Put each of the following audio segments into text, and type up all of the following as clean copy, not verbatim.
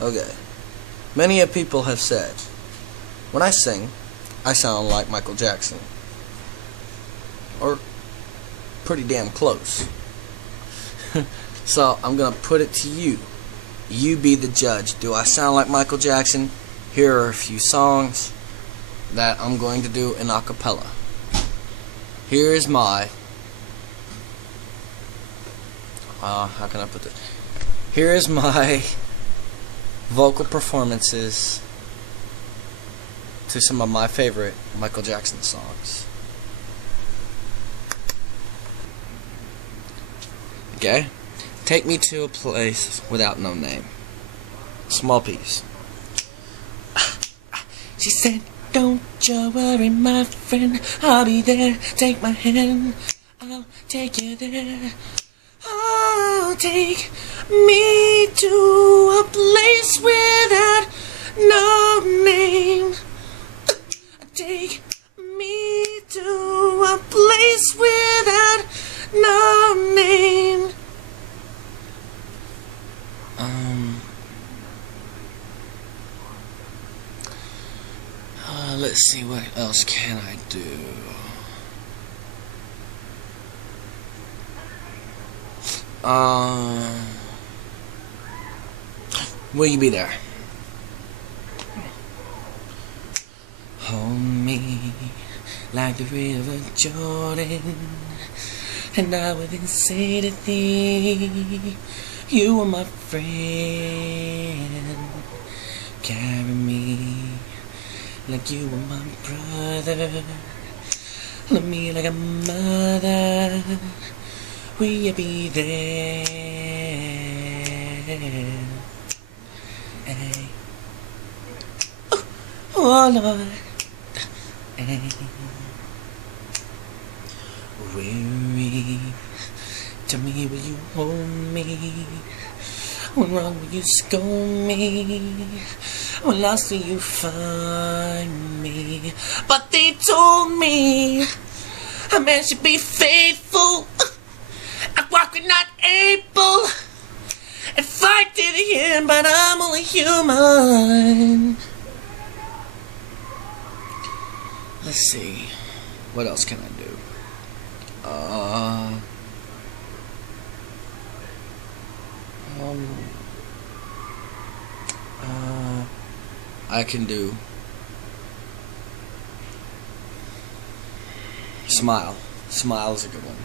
Okay. Many people have said, when I sing, I sound like Michael Jackson. Or pretty damn close. So I'm going to put it to you. You be the judge. Do I sound like Michael Jackson? Here are a few songs that I'm going to do in a cappella. Here is my how can I put this? Here is my vocal performances to some of my favorite Michael Jackson songs. Okay? Take me to a place without no name. Small piece. She said, don't you worry, my friend, I'll be there. Take my hand, I'll take you there. Oh, take me to a place without no name. Take me to a place without no name. Let's see, what else can I do? Will you be there? Hold me like the river Jordan, and I will then say to thee, you are my friend. Carry me like you are my brother. Love me like a mother. Will you be there? Hey. Oh Lord. Hey. Weary. Tell me, will you hold me? When wrong, will you scold me? When lost, will you find me? But they told me a man should be faithful, and walk when not able, and fight to the end, but I'm only human. Let's see, what else can I do? I can do Smile. Smile is a good one.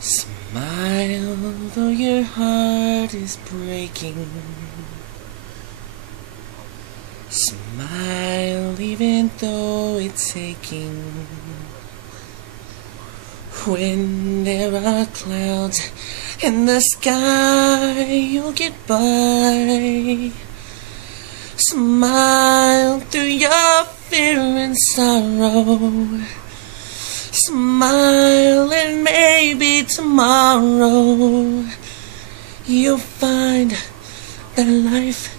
Smile though your heart is breaking. Smile even though it's aching. When there are clouds in the sky, you'll get by. Smile through your fear and sorrow. Smile and maybe tomorrow you'll find that life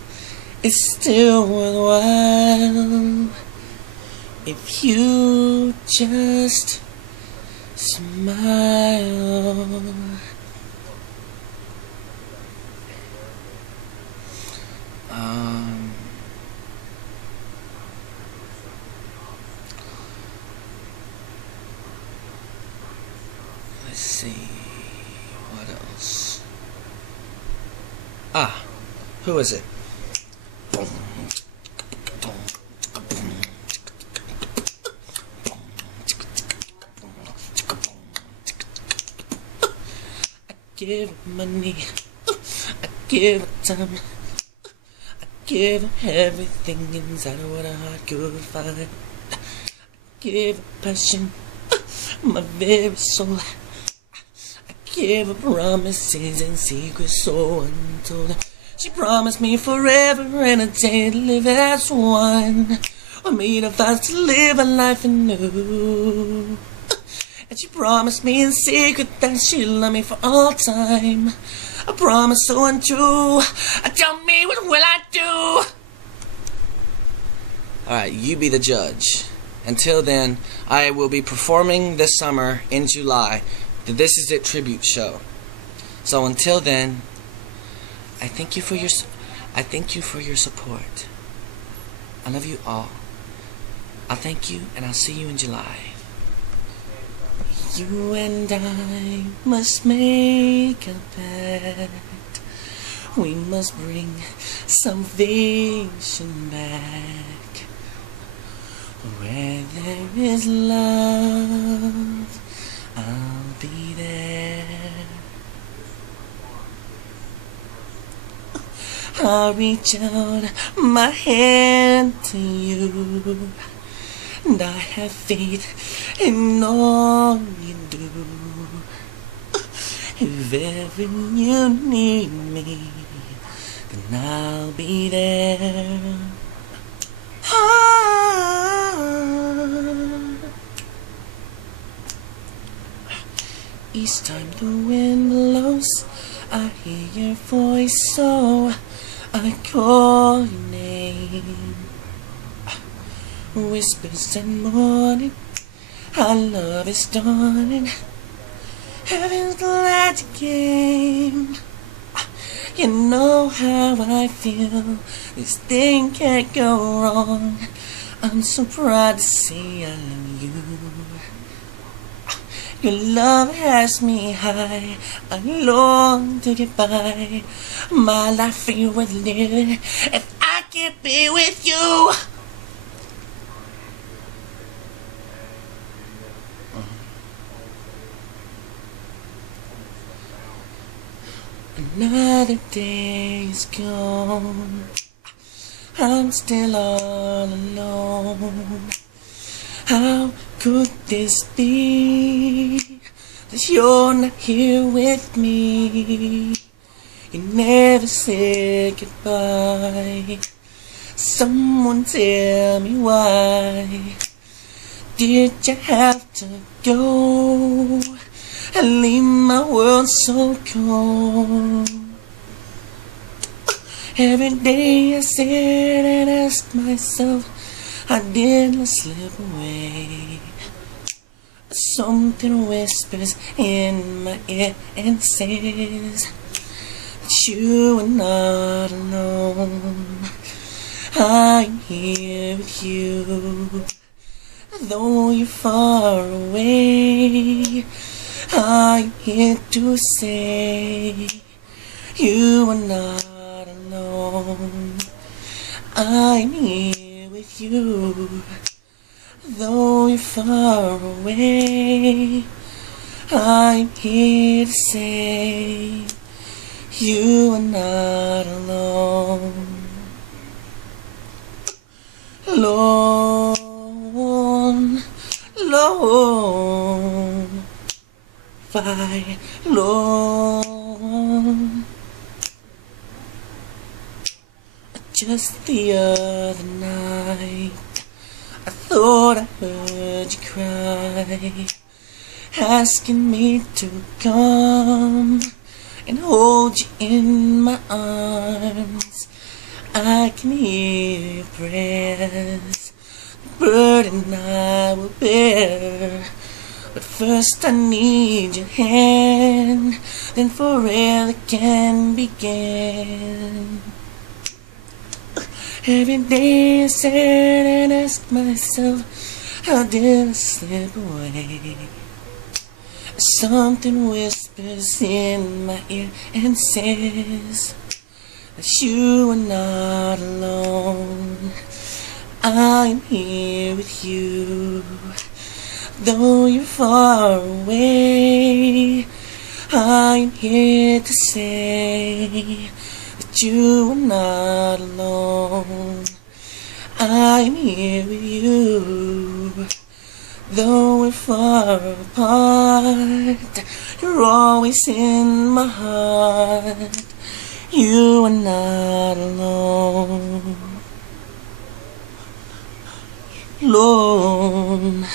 is still worthwhile if you just smile. Let's see, what else? Who is it? I give money, I give time, I give everything inside of what a heart could find. I give passion, my very soul. I give her promises and secrets so untold. She promised me forever and a day to live as one. We made a vow to live a life anew. And she promised me in secret that she'd love me for all time. A promise so untrue. Tell me, what will I do? Alright, you be the judge. Until then, I will be performing this summer in July the This Is It tribute show. So until then, I thank you for your I thank you for your support. I love you all. I'll thank you, and I'll see you in July. You and I must make a pact. We must bring salvation back. Where there is love, I'll be there. I'll reach out my hand to you, and I have faith in all you do. If ever you need me, then I'll be there. Each time the wind blows, I hear your voice, so I call your name. Whispers and morning, our love is dawning. Heaven's glad you came. You know how I feel, this thing can't go wrong. I'm so proud to say I love you. Your love has me high, I long to get by. My life ain't worth living if I can't be with you. Another day is gone, I'm still all alone. How could this be, that you're not here with me? You never said goodbye. Someone tell me why did you have to go and leave my world so cold? Every day I sit and ask myself, how did I slip away? Something whispers in my ear and says that you are not alone. I'm here with you, though you're far away. I'm here to say you are not alone. I'm here with you, though you're far away. I'm here to say you are not alone. Lone, lone, fly, lone. Just the other night, I thought I heard you cry, asking me to come and hold you in my arms. I can hear your prayers, the burden I will bear. But first I need your hand, then forever can begin. Every day I sit and ask myself, how did I slip away? Something whispers in my ear and says that you are not alone. I'm here with you, though you're far away. I'm here to say that you are not alone. I'm here with you, though we're far apart. You're always in my heart. You are not alone. Alone.